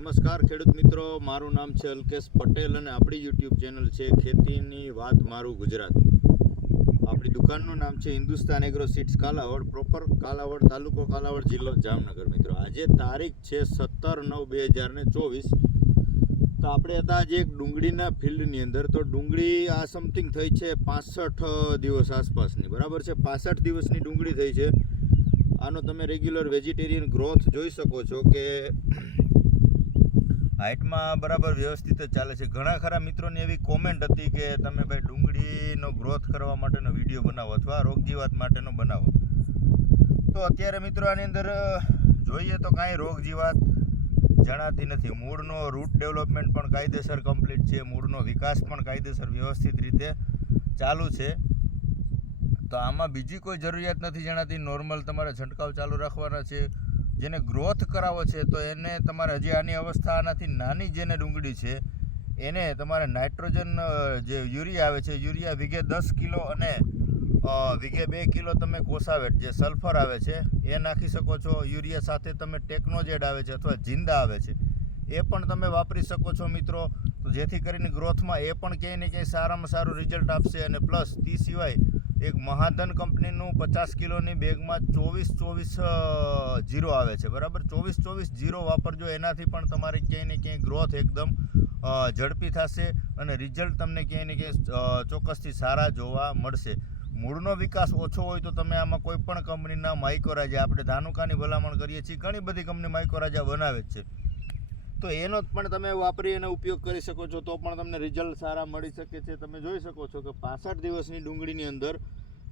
નમસ્કાર ખેડૂત મિત્રો, મારું નામ છે અલ્કેશ પટેલ અને આપણી યુટ્યુબ ચેનલ છે ખેતીની વાત મારું ગુજરાત. આપણી દુકાનનું નામ છે Hindustan agro seeds Kalavad, proper Kalavad તાલુકો કાલાવડ, જિલ્લો જામનગર. મિત્રો આજે તારીખ છે 17/9/2024. તો આપણે હતા આજે એક ડુંગળીના ફિલ્ડની અંદર. તો ડુંગળી આ સમથિંગ થઈ છે 65 દિવસ આસપાસની, બરાબર છે. 65 દિવસની ડુંગળી થઈ છે. આનો તમે રેગ્યુલર વેજીટેરિયન ગ્રોથ જોઈ શકો છો કે હાઇટમાં બરાબર વ્યવસ્થિત જ ચાલે છે. ઘણા ખરા મિત્રોની એવી કોમેન્ટ હતી કે તમે ભાઈ ડુંગળીનો ગ્રોથ કરવા માટેનો વિડીયો બનાવો અથવા રોગજીવાત માટેનો બનાવો. તો અત્યારે મિત્રો આની અંદર જોઈએ તો કાંઈ રોગજીવાત જણાતી નથી. મૂળનો રૂટ ડેવલપમેન્ટ પણ કાયદેસર કમ્પ્લીટ છે, મૂળનો વિકાસ પણ કાયદેસર વ્યવસ્થિત રીતે ચાલુ છે. તો આમાં બીજી કોઈ જરૂરિયાત નથી જણાતી. નોર્મલ તમારે છંટકાવ ચાલુ રાખવાના છે. જેને ગ્રોથ કરાવો છે તો એને તમારે હજી આની અવસ્થા આનાથી નાની જેને ડુંગળી છે એને તમારે નાઇટ્રોજન જે યુરિયા આવે છે, યુરિયા વીઘે 10 કિલો અને વીઘે 2 કિલો તમે કોસાવેટ જે સલ્ફર આવે છે એ નાખી શકો છો. યુરિયા સાથે તમે ટેકનોજેડ આવે છે અથવા જિંદા આવે છે એ પણ તમે વાપરી શકો છો મિત્રો. તો જેથી કરીને ગ્રોથમાં એ પણ ક્યાંય ને ક્યાંય સારામાં સારું રિઝલ્ટ આપશે. અને પ્લસ તે સિવાય એક મહાધન કંપનીનું 50 કિલોની બેગમાં 24-24-0 આવે છે, બરાબર. 24-24-0 વાપરજો. એનાથી પણ તમારે ક્યાંય ને ક્યાંય ગ્રોથ એકદમ ઝડપી થશે અને રિઝલ્ટ તમને ક્યાંય ને ક્યાંય ચોક્કસથી સારા જોવા મળશે. મૂળનો વિકાસ ઓછો હોય તો તમે આમાં કોઈ પણ કંપનીના માઇકોરાજા, આપણે ધાનુકાની ભલામણ કરીએ છીએ, ઘણી બધી કંપની માઇકોરાજા બનાવે જ છે, તો એનો પણ તમે વાપરી અને ઉપયોગ કરી શકો છો. તો પણ તમને રિઝલ્ટ સારા મળી શકે છે. તમે જોઈ શકો છો કે 65 દિવસની ડુંગળીની અંદર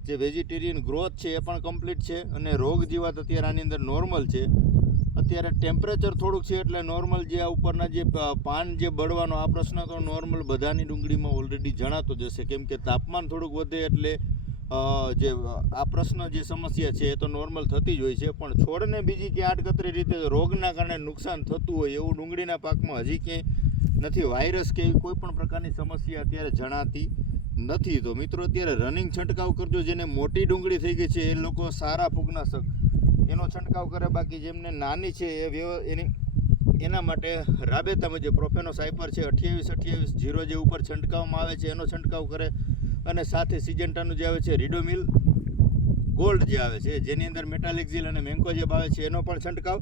જે વેજીટેરિયન ગ્રોથ છે એ પણ કમ્પ્લીટ છે અને રોગ જીવાત અત્યારે આની અંદર નોર્મલ છે. અત્યારે ટેમ્પરેચર થોડુંક છે એટલે નોર્મલ જે આ ઉપરના જે પાન જે બળવાનો આ પ્રશ્ન તો નોર્મલ બધાની ડુંગળીમાં ઓલરેડી જણાતો જ હશે, કેમ કે તાપમાન થોડુંક વધે એટલે જે આ પ્રશ્ન જે સમસ્યા છે એ તો નોર્મલ થતી જ હોય છે. પણ છોડને બીજી કે આડકતરી રીતે રોગના કારણે નુકસાન થતું હોય એવું ડુંગળીના પાકમાં હજી ક્યાંય નથી. વાયરસ કે એવી કોઈ પણ પ્રકારની સમસ્યા અત્યારે જણાતી નથી. તો મિત્રો અત્યારે રનિંગ છંટકાવ કરજો. જેને મોટી ડુંગળી થઈ ગઈ છે એ લોકો સારા ફૂગનાશક એનો છંટકાવ કરે. બાકી જેમને નાની છે એના માટે રાબેતા મુજબ પ્રોફેનો સાયપર છે 28-28-0 જે ઉપર છંટકાવમાં આવે છે એનો છંટકાવ કરે. અને સાથે સિજન્ટાનું જે આવે છે રીડોમિલ ગોલ્ડ જે આવે છે જેની અંદર મેટાલિક્ઝિલ અને મેન્કોજેબ આવે છે એનો પણ છંટકાવ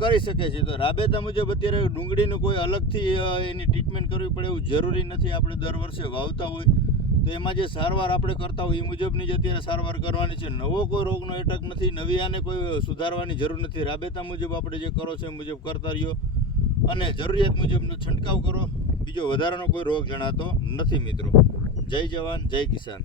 કરી શકે છે. તો રાબેતા મુજબ અત્યારે ડુંગળીનું કોઈ અલગથી એની ટ્રીટમેન્ટ કરવી પડે એવું જરૂરી નથી. આપણે દર વર્ષે વાવતા હોય તો એમાં જે સારવાર આપણે કરતા હોય એ મુજબની જ અત્યારે સારવાર કરવાની છે. નવો કોઈ રોગનો એટક નથી, નવી આને કોઈ સુધારવાની જરૂર નથી. રાબેતા મુજબ આપણે જે કરો છો એ મુજબ કરતા રહ્યો અને જરૂરિયાત મુજબનો છંટકાવ કરો. બીજો વધારાનો કોઈ રોગ જણાતો નથી મિત્રો. જય જવાન, જય કિસાન.